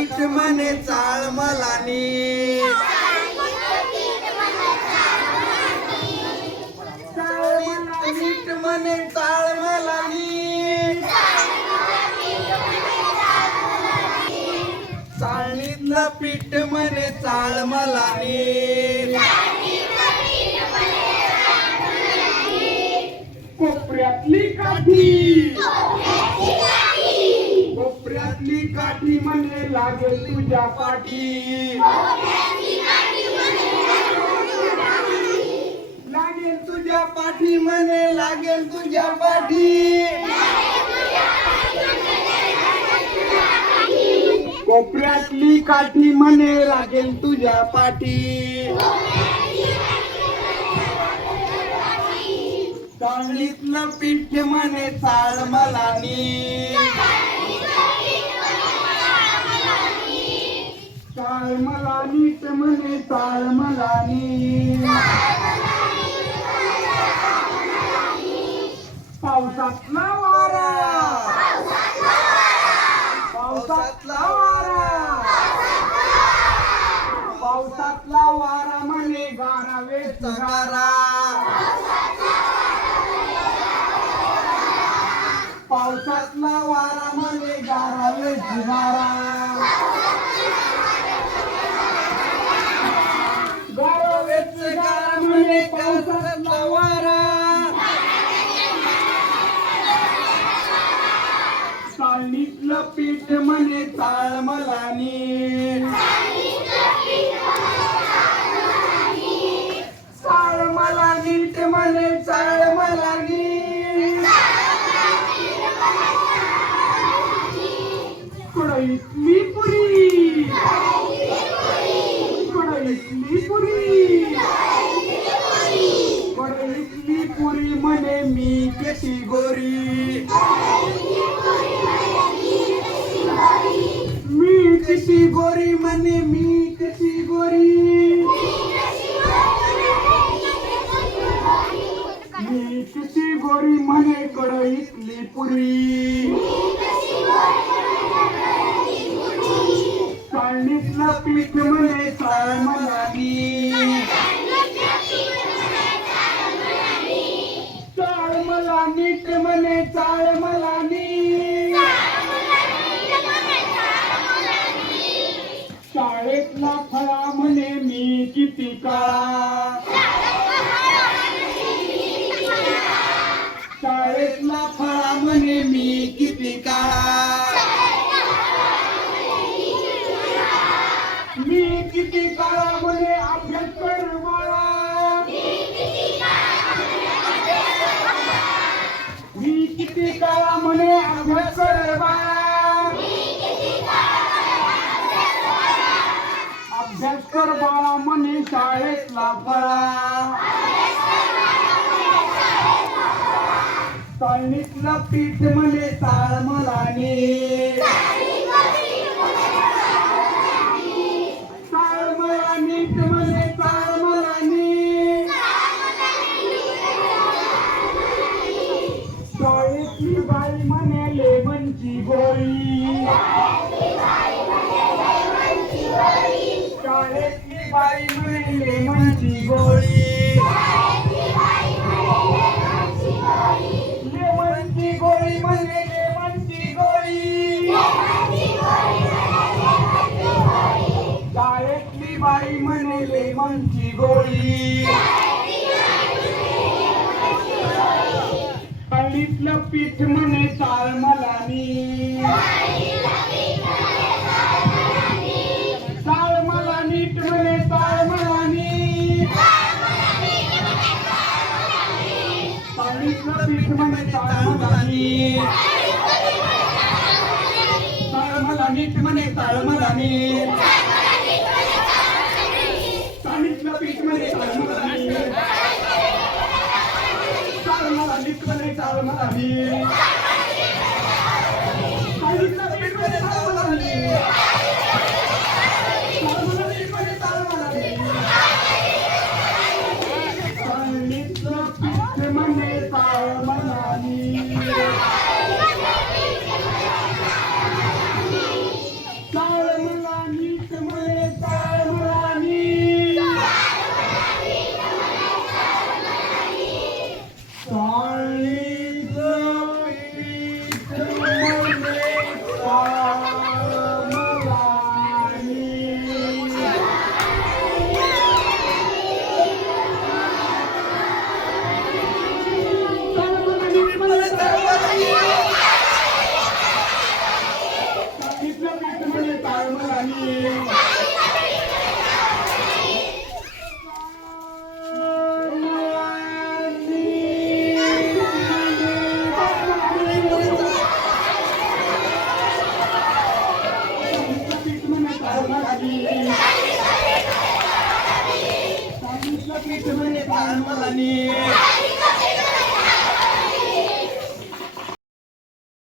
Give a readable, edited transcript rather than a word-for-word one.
पीठ म्हणे चाळ मलानी पीठ म्हणे चाळ मलानी चाळणीतलं पीठ म्हणे चाळ मलानी कोपऱ्यातली काठी कोपऱ्यातली काठी म्हणे लागेल तुझ्या पाठी लागेल तुझ्या पाठी म्हणे लागेल तुझ्या पाठी कोपऱ्यातली काठी म्हणे लागेल तुझ्या पाठी चाळणीतलं पीठ म्हणे चाळ मलानी चाळ मला नीट म्हणे चाळ मलानी पावसातला वारा पावसातला वारा पावसातला वारा म्हणे गारावे गारा पावसातला वारा म्हणे गारावे गारा गारावेच गारा म्हणे पावसातला वारा चाळणीतलं पीठ म्हणे चाळ मलानी चाळ मला नीट म्हणे चाळ मलानी कढईतली पुरी कढईतली पुरी कढईतली पुरी म्हणे मी कशी गोरी मी कशी गोरी म्हणे मी कशी गोरी मी किती गोरी म्हणे कढईतली पुरी चाळणीतलं पीठ म्हणे चाळ मलानी चाळ मला नीट म्हणे चाळ मलानी शाळेतला फळा म्हणे मी किती काळा शाळेतला फळा म्हणे मी किती काळा मी किती काळा म्हणे अभ्यास कर बाळा मी किती काळा म्हणे अभ्यास कर बाळा अभ्यास कर बाळा म्हणे शाळेतला फळा चाळणीतलं पीठ म्हणे चाळ मलानी चाळ मला नीट म्हणे चाळ मलानी शाळेतली बाई म्हणे लेमनची गोळी शाळेतली बाई म्हणे लेमनची गोळी लेमनची गोळी म्हणे लेमनची गोळी शाळेतली बाई म्हणे लेमनची गोळी चाळणीतलं पीठ म्हणे चाळ मलानी चाळ मला नीट म्हणे चाळ मलानी चाळणीतलं पीठ म्हणे चाळ मलानी चाळ मला नीट म्हणे चाळ मलानी चाळणीतलं पीठ म्हणे चाळ मलानी चाळ मला नीट म्हणे चाळ मलानी चाळणीतलं पीठ म्हणे चाळ मलानी चाळ मला नीट म्हणे चाळ मलानी चाळणीतलं पीठ म्हणे चाळ मलानी चाळ माळी